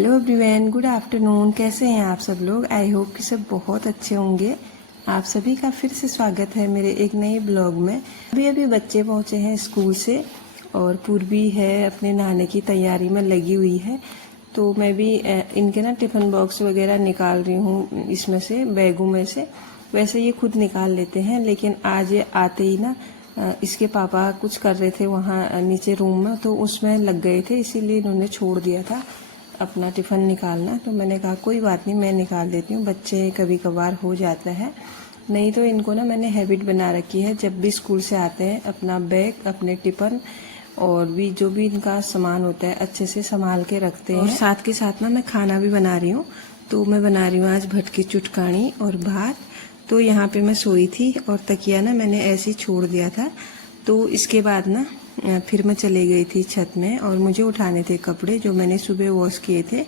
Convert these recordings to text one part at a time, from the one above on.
Hello everyone, good afternoon. कैसे हैं आप सब लोग? आई होप कि सब बहुत अच्छे होंगे। आप सभी का फिर से स्वागत है मेरे एक नए ब्लॉग में। अभी अभी बच्चे पहुंचे हैं स्कूल से और पूर्वी है अपने नहाने की तैयारी में लगी हुई है। तो मैं भी इनके ना टिफ़िन बॉक्स वगैरह निकाल रही हूँ इसमें से, बैगों में से। वैसे ये खुद निकाल लेते हैं, लेकिन आज ये आते ही ना इसके पापा कुछ कर रहे थे वहाँ नीचे रूम में, तो उसमें लग गए थे, इसीलिए इन्होंने छोड़ दिया था अपना टिफ़िन निकालना। तो मैंने कहा कोई बात नहीं, मैं निकाल देती हूँ, बच्चे कभी कभार हो जाता है। नहीं तो इनको ना मैंने हैबिट बना रखी है, जब भी स्कूल से आते हैं अपना बैग, अपने टिफ़िन और भी जो भी इनका सामान होता है अच्छे से संभाल के रखते हैं। और साथ के साथ ना मैं खाना भी बना रही हूँ। तो मैं बना रही हूँ आज भटकी चुटकानी और भात। तो यहाँ पे मैं सोई थी और तकिया ना मैंने ऐसे ही छोड़ दिया था। तो इसके बाद ना फिर मैं चले गई थी छत में और मुझे उठाने थे कपड़े जो मैंने सुबह वॉश किए थे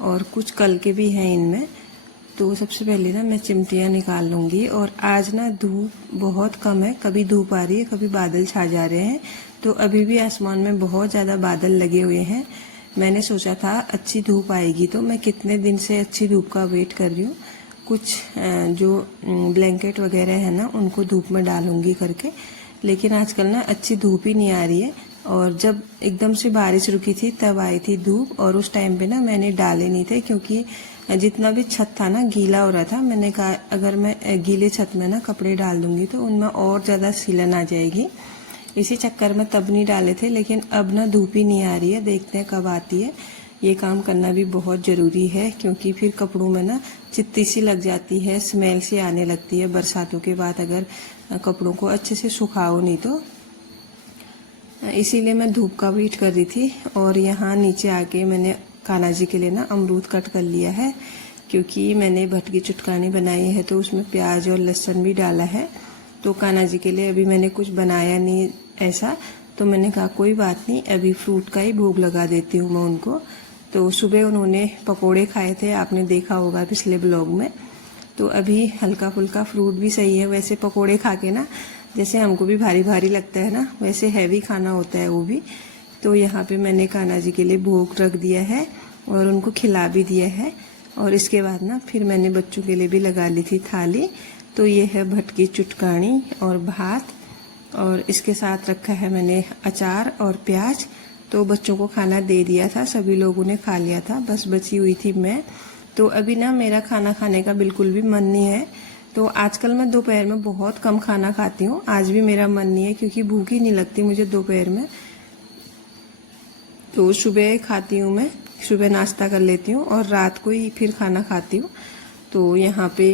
और कुछ कल के भी हैं इनमें। तो सबसे पहले ना मैं चिमटियाँ निकाल लूँगी। और आज ना धूप बहुत कम है, कभी धूप आ रही है कभी बादल छा जा रहे हैं। तो अभी भी आसमान में बहुत ज़्यादा बादल लगे हुए हैं। मैंने सोचा था अच्छी धूप आएगी, तो मैं कितने दिन से अच्छी धूप का वेट कर रही हूँ। कुछ जो ब्लैंकेट वगैरह है ना उनको धूप में डालूंगी करके, लेकिन आजकल ना अच्छी धूप ही नहीं आ रही है। और जब एकदम से बारिश रुकी थी तब आई थी धूप, और उस टाइम पे ना मैंने डाले नहीं थे क्योंकि जितना भी छत था ना गीला हो रहा था। मैंने कहा अगर मैं गीले छत में ना कपड़े डाल दूंगी तो उनमें और ज़्यादा सिलन आ जाएगी, इसी चक्कर में तब नहीं डाले थे। लेकिन अब ना धूप ही नहीं आ रही है, देखते हैं कब आती है। ये काम करना भी बहुत ज़रूरी है क्योंकि फिर कपड़ों में ना चित्ती सी लग जाती है, स्मेल सी आने लगती है बरसातों के बाद अगर कपड़ों को अच्छे से सुखाओ नहीं तो। इसीलिए मैं धूप का वेट कर रही थी। और यहाँ नीचे आके मैंने कान्हा जी के लिए ना अमरूद कट कर लिया है क्योंकि मैंने भटकी चुटकानी बनाई है तो उसमें प्याज और लहसुन भी डाला है। तो कान्हा जी के लिए अभी मैंने कुछ बनाया नहीं ऐसा, तो मैंने कहा कोई बात नहीं, अभी फ्रूट का ही भोग लगा देती हूँ मैं उनको। तो सुबह उन्होंने पकोड़े खाए थे, आपने देखा होगा पिछले ब्लॉग में। तो अभी हल्का फुल्का फ्रूट भी सही है। वैसे पकोड़े खा के ना जैसे हमको भी भारी भारी लगता है ना, वैसे हैवी खाना होता है वो भी। तो यहाँ पे मैंने कान्हा जी के लिए भोग रख दिया है और उनको खिला भी दिया है। और इसके बाद ना फिर मैंने बच्चों के लिए भी लगा ली थी थाली। तो ये है भटकी चुटकानी और भात, और इसके साथ रखा है मैंने अचार और प्याज। तो बच्चों को खाना दे दिया था, सभी लोगों ने खा लिया था, बस बची हुई थी मैं। तो अभी ना मेरा खाना खाने का बिल्कुल भी मन नहीं है। तो आजकल मैं दोपहर में बहुत कम खाना खाती हूँ। आज भी मेरा मन नहीं है क्योंकि भूख ही नहीं लगती मुझे दोपहर में। तो सुबह खाती हूँ मैं, सुबह नाश्ता कर लेती हूँ और रात को ही फिर खाना खाती हूँ। तो यहाँ पे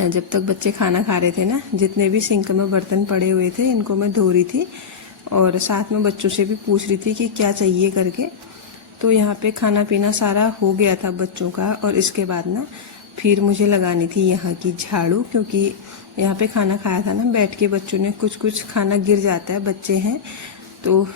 जब तक बच्चे खाना खा रहे थे ना, जितने भी सिंक में बर्तन पड़े हुए थे इनको मैं धो रही थी और साथ में बच्चों से भी पूछ रही थी कि क्या चाहिए करके। तो यहाँ पे खाना पीना सारा हो गया था बच्चों का। और इसके बाद ना फिर मुझे लगानी थी यहाँ की झाड़ू, क्योंकि यहाँ पे खाना खाया था ना बैठ के, बच्चों ने कुछ खाना गिर जाता है, बच्चे हैं तो।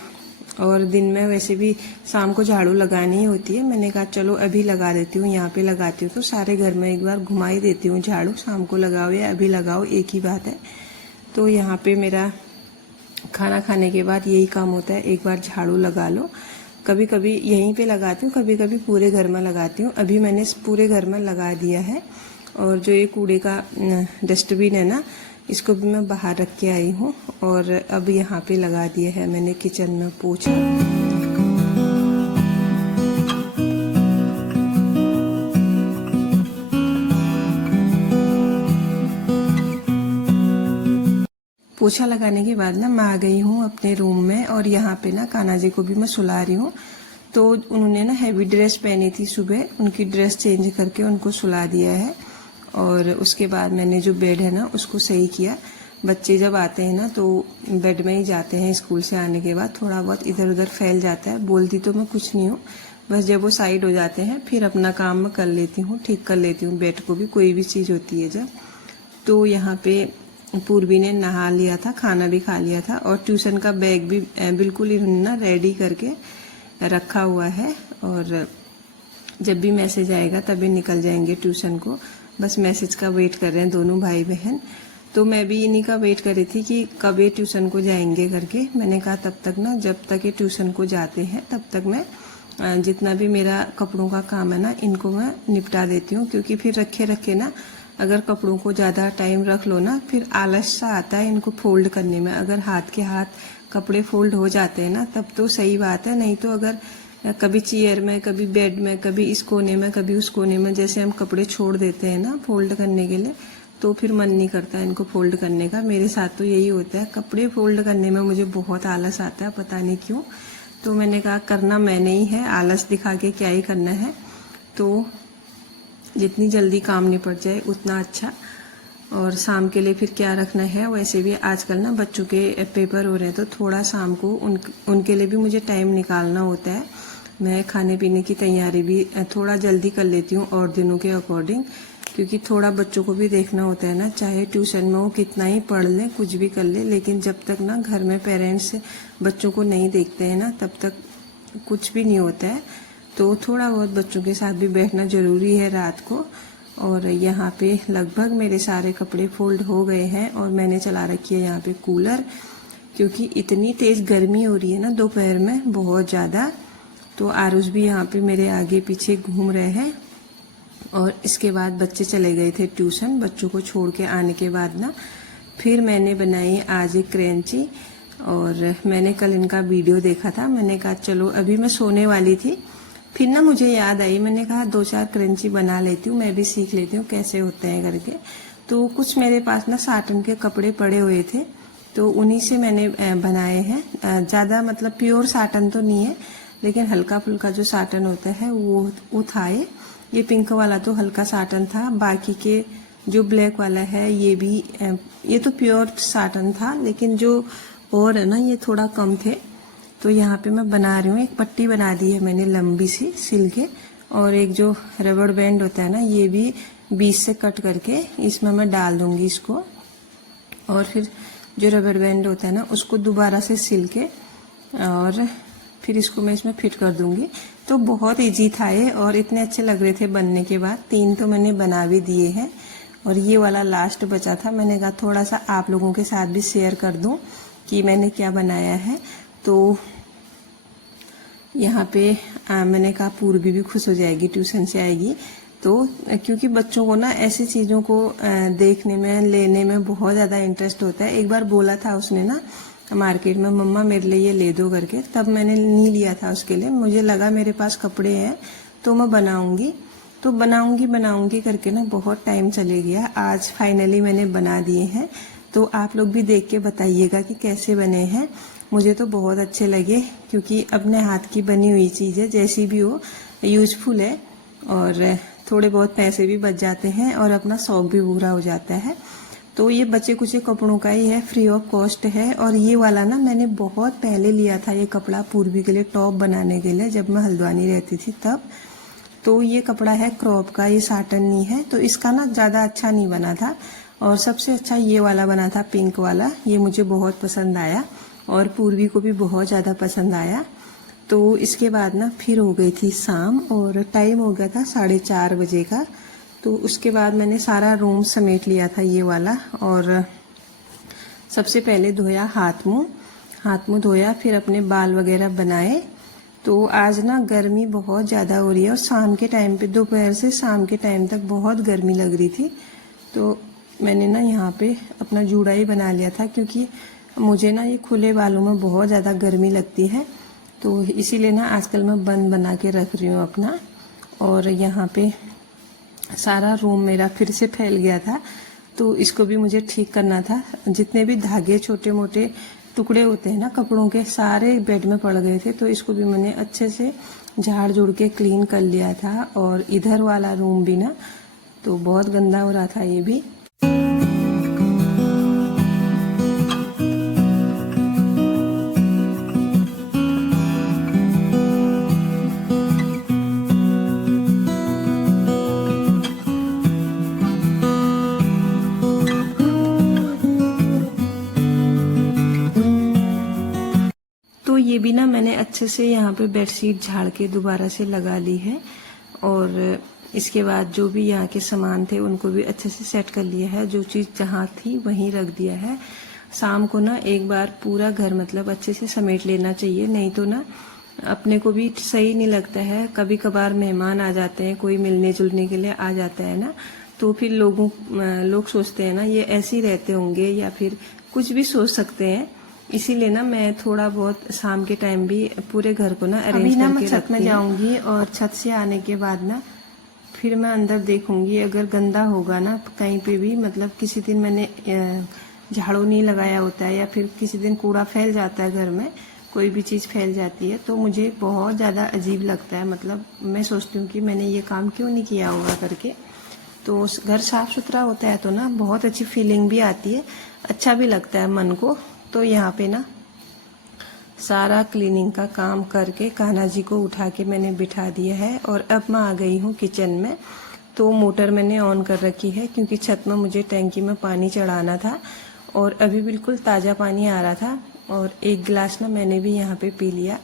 और दिन में वैसे भी शाम को झाड़ू लगानी ही होती है। मैंने कहा चलो अभी लगा देती हूँ, यहाँ पे लगाती हूँ तो सारे घर में एक बार घुमा ही देती हूँ झाड़ू। शाम को लगाओ या अभी लगाओ एक ही बात है। तो यहाँ पे मेरा खाना खाने के बाद यही काम होता है, एक बार झाड़ू लगा लो। कभी कभी यहीं पे लगाती हूँ, कभी कभी पूरे घर में लगाती हूँ। अभी मैंने पूरे घर में लगा दिया है। और जो ये कूड़े का डस्टबिन है ना, इसको भी मैं बाहर रख के आई हूँ। और अब यहाँ पे लगा दिया है मैंने किचन में पोछा। पोछा लगाने के बाद ना मैं आ गई हूँ अपने रूम में और यहाँ पे ना कान्हा जी को भी मैं सुला रही हूँ। तो उन्होंने ना हैवी ड्रेस पहनी थी सुबह, उनकी ड्रेस चेंज करके उनको सुला दिया है। और उसके बाद मैंने जो बेड है ना उसको सही किया। बच्चे जब आते हैं ना तो बेड में ही जाते हैं, स्कूल से आने के बाद थोड़ा बहुत इधर उधर फैल जाता है। बोलती तो मैं कुछ नहीं हूँ, बस जब वो साइड हो जाते हैं फिर अपना काम मैं कर लेती हूँ, ठीक कर लेती हूँ बेड को भी, कोई भी चीज़ होती है जब। तो यहाँ पे पूर्वी ने नहा लिया था, खाना भी खा लिया था और ट्यूशन का बैग भी बिल्कुल इन्होंने ना रेडी करके रखा हुआ है। और जब भी मैसेज आएगा तभी निकल जाएंगे ट्यूशन को, बस मैसेज का वेट कर रहे हैं दोनों भाई बहन। तो मैं भी इन्हीं का वेट कर रही थी कि कब ये ट्यूशन को जाएंगे करके। मैंने कहा तब तक ना, जब तक ये ट्यूशन को जाते हैं तब तक मैं जितना भी मेरा कपड़ों का काम है ना, इनको मैं निपटा देती हूँ, क्योंकि फिर रखे रखे ना अगर कपड़ों को ज़्यादा टाइम रख लो ना, फिर आलस सा आता है इनको फोल्ड करने में। अगर हाथ के हाथ कपड़े फोल्ड हो जाते हैं ना, तब तो सही बात है, नहीं तो अगर कभी चेयर में, कभी बेड में, कभी इस कोने में, कभी उस कोने में जैसे हम कपड़े छोड़ देते हैं ना फोल्ड करने के लिए, तो फिर मन नहीं करता इनको फोल्ड करने का। मेरे साथ तो यही होता है, कपड़े फोल्ड करने में मुझे बहुत आलस आता है, पता नहीं क्यों। तो मैंने कहा करना मैंने ही है, आलस दिखा के क्या ही करना है। तो जितनी जल्दी काम निपट जाए उतना अच्छा। और शाम के लिए फिर क्या रखना है, वैसे भी आजकल ना बच्चों के पेपर हो रहे हैं, तो थोड़ा शाम को उनके लिए भी मुझे टाइम निकालना होता है। मैं खाने पीने की तैयारी भी थोड़ा जल्दी कर लेती हूँ और दिनों के अकॉर्डिंग, क्योंकि थोड़ा बच्चों को भी देखना होता है ना। चाहे ट्यूशन में वो कितना ही पढ़ ले, कुछ भी कर ले, लेकिन जब तक ना घर में पेरेंट्स बच्चों को नहीं देखते हैं ना, तब तक कुछ भी नहीं होता है। तो थोड़ा बहुत बच्चों के साथ भी बैठना ज़रूरी है रात को। और यहाँ पे लगभग मेरे सारे कपड़े फोल्ड हो गए हैं और मैंने चला रखी है यहाँ पे कूलर, क्योंकि इतनी तेज़ गर्मी हो रही है ना दोपहर में, बहुत ज़्यादा। तो आरुष भी यहाँ पे मेरे आगे पीछे घूम रहे हैं। और इसके बाद बच्चे चले गए थे ट्यूशन। बच्चों को छोड़ के आने के बाद ना फिर मैंने बनाई आज एक क्रंची। और मैंने कल इनका वीडियो देखा था, मैंने कहा चलो, अभी मैं सोने वाली थी, फिर ना मुझे याद आई, मैंने कहा 2-4 क्रंची बना लेती हूँ, मैं भी सीख लेती हूँ कैसे होते हैं करके। तो कुछ मेरे पास ना साटन के कपड़े पड़े हुए थे, तो उन्हीं से मैंने बनाए हैं। ज़्यादा मतलब प्योर साटन तो नहीं है, लेकिन हल्का फुल्का जो साटन होता है वो था। ये पिंक वाला तो हल्का साटन था, बाकी के जो ब्लैक वाला है ये तो प्योर साटन था, लेकिन जो और है ना ये थोड़ा कम थे। तो यहाँ पे मैं बना रही हूँ, एक पट्टी बना दी है मैंने लंबी सी सिल के, और एक जो रबड़ बैंड होता है ना, ये भी बीच से कट करके इसमें मैं डाल दूंगी इसको। और फिर जो रबड़ बैंड होता है ना, उसको दोबारा से सिल के और फिर इसको मैं इसमें फिट कर दूंगी। तो बहुत इजी था ये, और इतने अच्छे लग रहे थे बनने के बाद। 3 तो मैंने बना भी दिए हैं, और ये वाला लास्ट बचा था। मैंने कहा थोड़ा सा आप लोगों के साथ भी शेयर कर दूं कि मैंने क्या बनाया है। तो यहाँ पे मैंने कहा पूर्वी भी खुश हो जाएगी, ट्यूशन से आएगी तो, क्योंकि बच्चों को ना ऐसी चीज़ों को देखने में, लेने में बहुत ज़्यादा इंटरेस्ट होता है। एक बार बोला था उसने ना मार्केट में, मम्मा मेरे लिए ये ले दो करके, तब मैंने नहीं लिया था उसके लिए। मुझे लगा मेरे पास कपड़े हैं तो मैं बनाऊंगी, तो बनाऊंगी करके ना बहुत टाइम चले गया। आज फाइनली मैंने बना दिए हैं। तो आप लोग भी देख के बताइएगा कि कैसे बने हैं। मुझे तो बहुत अच्छे लगे, क्योंकि अपने हाथ की बनी हुई चीज़ है, जैसी भी हो यूजफुल है, और थोड़े बहुत पैसे भी बच जाते हैं और अपना शौक भी पूरा हो जाता है। तो ये बचे कुछ कपड़ों का ही है, फ्री ऑफ कॉस्ट है। और ये वाला ना मैंने बहुत पहले लिया था ये कपड़ा पूर्वी के लिए टॉप बनाने के लिए, जब मैं हल्द्वानी रहती थी तब। तो ये कपड़ा है क्रॉप का, ये साटन नहीं है, तो इसका ना ज़्यादा अच्छा नहीं बना था। और सबसे अच्छा ये वाला बना था, पिंक वाला। ये मुझे बहुत पसंद आया और पूर्वी को भी बहुत ज़्यादा पसंद आया। तो इसके बाद ना फिर हो गई थी शाम और टाइम हो गया था 4:30 बजे का। तो उसके बाद मैंने सारा रूम समेट लिया था ये वाला। और सबसे पहले धोया हाथ मुंह धोया, फिर अपने बाल वगैरह बनाए। तो आज ना गर्मी बहुत ज़्यादा हो रही है, और शाम के टाइम पे, दोपहर से शाम के टाइम तक बहुत गर्मी लग रही थी। तो मैंने ना यहाँ पे अपना जूड़ा ही बना लिया था, क्योंकि मुझे ना ये खुले बालों में बहुत ज़्यादा गर्मी लगती है। तो इसीलिए ना आजकल मैं बंद बना के रख रही हूँ अपना। और यहाँ पे सारा रूम मेरा फिर से फैल गया था, तो इसको भी मुझे ठीक करना था। जितने भी धागे, छोटे मोटे टुकड़े होते हैं ना कपड़ों के, सारे बेड में पड़ गए थे। तो इसको भी मैंने अच्छे से झाड़ झुड़ के क्लीन कर लिया था। और इधर वाला रूम भी ना तो बहुत गंदा हो रहा था ये भी। तो ये भी ना मैंने अच्छे से यहाँ पे बेडशीट झाड़ के दोबारा से लगा ली है। और इसके बाद जो भी यहाँ के सामान थे उनको भी अच्छे से सेट कर लिया है। जो चीज़ जहाँ थी वहीं रख दिया है। शाम को ना एक बार पूरा घर मतलब अच्छे से समेट लेना चाहिए, नहीं तो ना अपने को भी सही नहीं लगता है। कभी कभार मेहमान आ जाते हैं, कोई मिलने जुलने के लिए आ जाता है ना, तो फिर लोग सोचते हैं ना ये ऐसे ही रहते होंगे या फिर कुछ भी सोच सकते हैं। इसीलिए ना मैं थोड़ा बहुत शाम के टाइम भी पूरे घर को ना अरेंज करके छत में जाऊंगी और छत से आने के बाद ना फिर मैं अंदर देखूंगी। अगर गंदा होगा ना कहीं पे भी, मतलब किसी दिन मैंने झाड़ू नहीं लगाया होता है या फिर किसी दिन कूड़ा फैल जाता है, घर में कोई भी चीज़ फैल जाती है, तो मुझे बहुत ज़्यादा अजीब लगता है। मतलब मैं सोचती हूँ कि मैंने ये काम क्यों नहीं किया होगा करके। तो घर साफ सुथरा होता है तो ना बहुत अच्छी फीलिंग भी आती है, अच्छा भी लगता है मन को। तो यहाँ पे ना सारा क्लीनिंग का काम करके कान्हा जी को उठा के मैंने बिठा दिया है और अब मैं आ गई हूँ किचन में। तो मोटर मैंने ऑन कर रखी है क्योंकि छत में मुझे टैंकी में पानी चढ़ाना था और अभी बिल्कुल ताज़ा पानी आ रहा था और एक गिलास ना मैंने भी यहाँ पे पी लिया।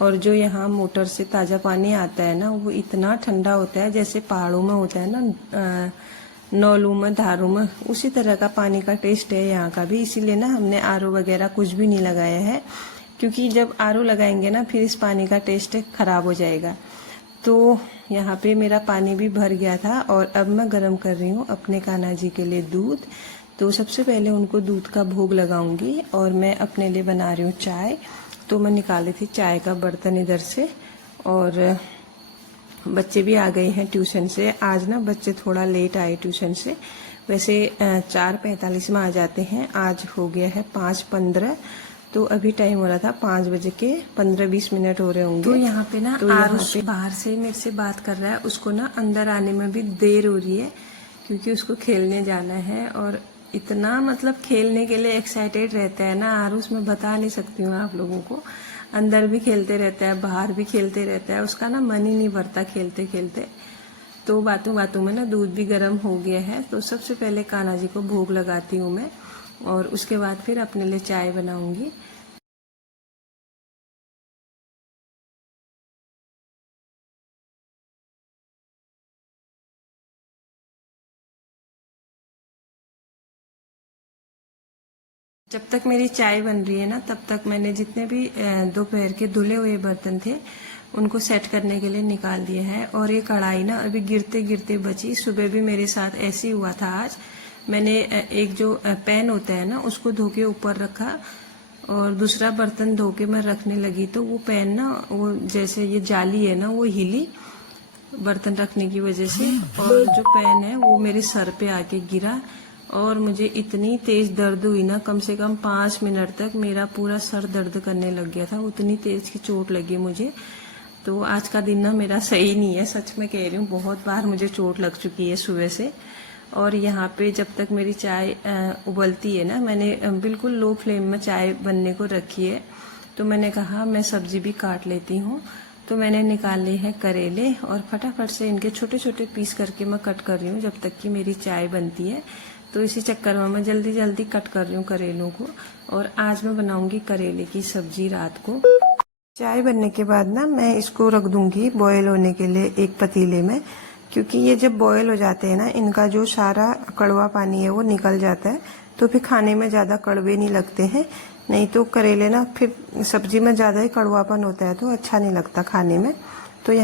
और जो यहाँ मोटर से ताज़ा पानी आता है ना वो इतना ठंडा होता है जैसे पहाड़ों में होता है ना, नौलों में धारों में, उसी तरह का पानी का टेस्ट है यहाँ का भी। इसीलिए ना हमने आरओ वगैरह कुछ भी नहीं लगाया है, क्योंकि जब आरओ लगाएंगे ना फिर इस पानी का टेस्ट खराब हो जाएगा। तो यहाँ पे मेरा पानी भी भर गया था और अब मैं गर्म कर रही हूँ अपने कान्हा जी के लिए दूध। तो सबसे पहले उनको दूध का भोग लगाऊंगी और मैं अपने लिए बना रही हूँ चाय। तो मैं निकाली थी चाय का बर्तन इधर से और बच्चे भी आ गए हैं ट्यूशन से। आज ना बच्चे थोड़ा लेट आए ट्यूशन से, वैसे 4:45 में आ जाते हैं, आज हो गया है 5:15। तो अभी टाइम हो रहा था 5 बजे के 15-20 मिनट हो रहे होंगे। तो यहाँ पे ना आरुष बाहर से मेरे से बात कर रहा है, उसको ना अंदर आने में भी देर हो रही है क्योंकि उसको खेलने जाना है। और इतना मतलब खेलने के लिए एक्साइटेड रहता है ना आरुष, मैं बता नहीं सकती हूँ आप लोगों को। अंदर भी खेलते रहता है, बाहर भी खेलते रहता है, उसका ना मन ही नहीं भरता खेलते खेलते। तो बातों बातों में ना दूध भी गर्म हो गया है। तो सबसे पहले कान्हा जी को भोग लगाती हूँ मैं और उसके बाद फिर अपने लिए चाय बनाऊंगी। जब तक मेरी चाय बन रही है ना तब तक मैंने जितने भी दोपहर के धुले हुए बर्तन थे उनको सेट करने के लिए निकाल दिए हैं। और ये कढ़ाई ना अभी गिरते गिरते बची। सुबह भी मेरे साथ ऐसे ही हुआ था। आज मैंने एक जो पैन होता है ना उसको धो के ऊपर रखा और दूसरा बर्तन धो के मैं रखने लगी तो वो पैन ना, वो जैसे ये जाली है ना वो हिली बर्तन रखने की वजह से, और जो पैन है वो मेरे सर पे आके गिरा और मुझे इतनी तेज दर्द हुई ना, कम से कम 5 मिनट तक मेरा पूरा सर दर्द करने लग गया था, उतनी तेज की चोट लगी मुझे। तो आज का दिन ना मेरा सही नहीं है, सच में कह रही हूँ। बहुत बार मुझे चोट लग चुकी है सुबह से। और यहाँ पे जब तक मेरी चाय उबलती है ना, मैंने बिल्कुल लो फ्लेम में चाय बनने को रखी है। तो मैंने कहा मैं सब्जी भी काट लेती हूँ। तो मैंने निकाले हैं करेले और फटाफट से इनके छोटे छोटे पीस करके मैं कट कर रही हूँ जब तक कि मेरी चाय बनती है। तो इसी चक्कर में मैं जल्दी जल्दी कट कर रही हूँ करेलों को। और आज मैं बनाऊंगी करेले की सब्जी रात को। चाय बनने के बाद ना मैं इसको रख दूंगी बॉयल होने के लिए एक पतीले में, क्योंकि ये जब बॉयल हो जाते हैं ना इनका जो सारा कड़वा पानी है वो निकल जाता है, तो फिर खाने में ज़्यादा कड़वे नहीं लगते हैं। नहीं तो करेले ना फिर सब्जी में ज़्यादा ही कड़वापन होता है तो अच्छा नहीं लगता खाने में। तो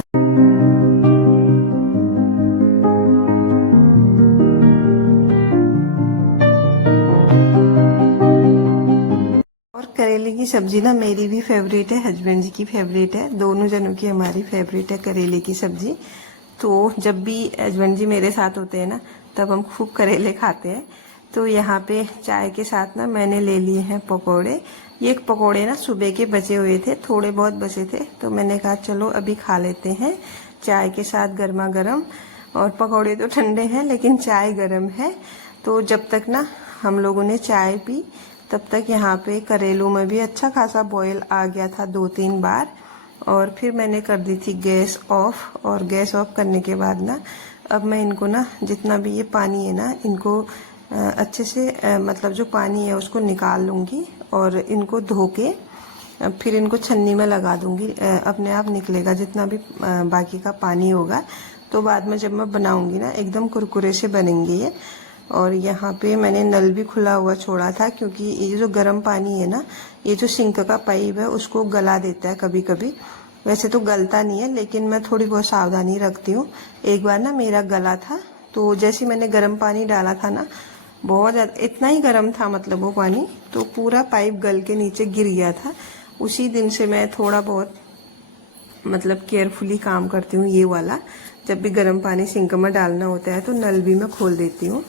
करेले की सब्जी ना मेरी भी फेवरेट है, हस्बैंड जी की फेवरेट है, दोनों जनों की हमारी फेवरेट है करेले की सब्जी। तो जब भी हस्बैंड जी मेरे साथ होते हैं ना तब हम खूब करेले खाते हैं। तो यहाँ पे चाय के साथ ना मैंने ले लिए हैं पकोड़े। ये पकोड़े ना सुबह के बचे हुए थे, थोड़े बहुत बचे थे, तो मैंने कहा चलो अभी खा लेते हैं चाय के साथ गर्मा गर्म। और पकोड़े तो ठंडे हैं लेकिन चाय गर्म है। तो जब तक ना हम लोगों ने चाय पी तब तक यहाँ पे करेलों में भी अच्छा खासा बॉयल आ गया था 2-3 बार। और फिर मैंने कर दी थी गैस ऑफ। और गैस ऑफ करने के बाद ना अब मैं इनको ना जितना भी ये पानी है ना इनको अच्छे से मतलब जो पानी है उसको निकाल लूँगी और इनको धो के फिर इनको छन्नी में लगा दूँगी। अपने आप निकलेगा जितना भी बाकी का पानी होगा। तो बाद में जब मैं बनाऊँगी ना एकदम कुरकुरे से बनेंगे ये। और यहाँ पे मैंने नल भी खुला हुआ छोड़ा था क्योंकि ये जो गर्म पानी है ना ये जो सिंक का पाइप है उसको गला देता है कभी कभी। वैसे तो गलता नहीं है, लेकिन मैं थोड़ी बहुत सावधानी रखती हूँ। एक बार ना मेरा गला था, तो जैसे मैंने गर्म पानी डाला था ना, बहुत ज़्यादा, इतना ही गर्म था मतलब वो पानी, तो पूरा पाइप गल के नीचे गिर गया था। उसी दिन से मैं थोड़ा बहुत मतलब केयरफुली काम करती हूँ ये वाला। जब भी गर्म पानी सिंक में डालना होता है तो नल भी मैं खोल देती हूँ।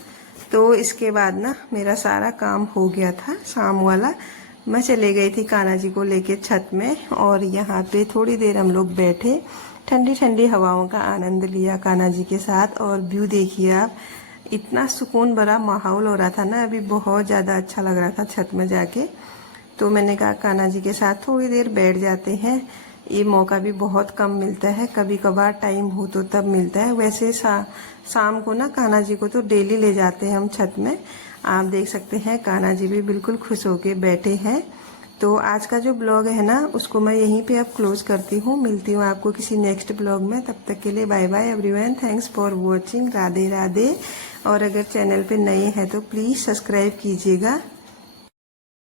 तो इसके बाद ना मेरा सारा काम हो गया था शाम वाला। मैं चले गई थी कान्हा जी को लेके छत में, और यहाँ पे थोड़ी देर हम लोग बैठे, ठंडी ठंडी हवाओं का आनंद लिया कान्हा जी के साथ। और व्यू देखिए आप, इतना सुकून भरा माहौल हो रहा था ना, अभी बहुत ज़्यादा अच्छा लग रहा था छत में जाके। तो मैंने कहा कान्हा जी के साथ थोड़ी देर बैठ जाते हैं। ये मौका भी बहुत कम मिलता है, कभी कभार टाइम हो तो तब मिलता है। वैसे शाम को ना कान्हा जी को तो डेली ले जाते हैं हम छत में। आप देख सकते हैं कान्हा जी भी बिल्कुल खुश होके बैठे हैं। तो आज का जो ब्लॉग है ना, उसको मैं यहीं पे अब क्लोज करती हूँ। मिलती हूँ आपको किसी नेक्स्ट ब्लॉग में, तब तक के लिए bye bye everyone. Thanks for watching, Radhe Radhe. और अगर चैनल पे नए हैं तो प्लीज़ सब्सक्राइब कीजिएगा।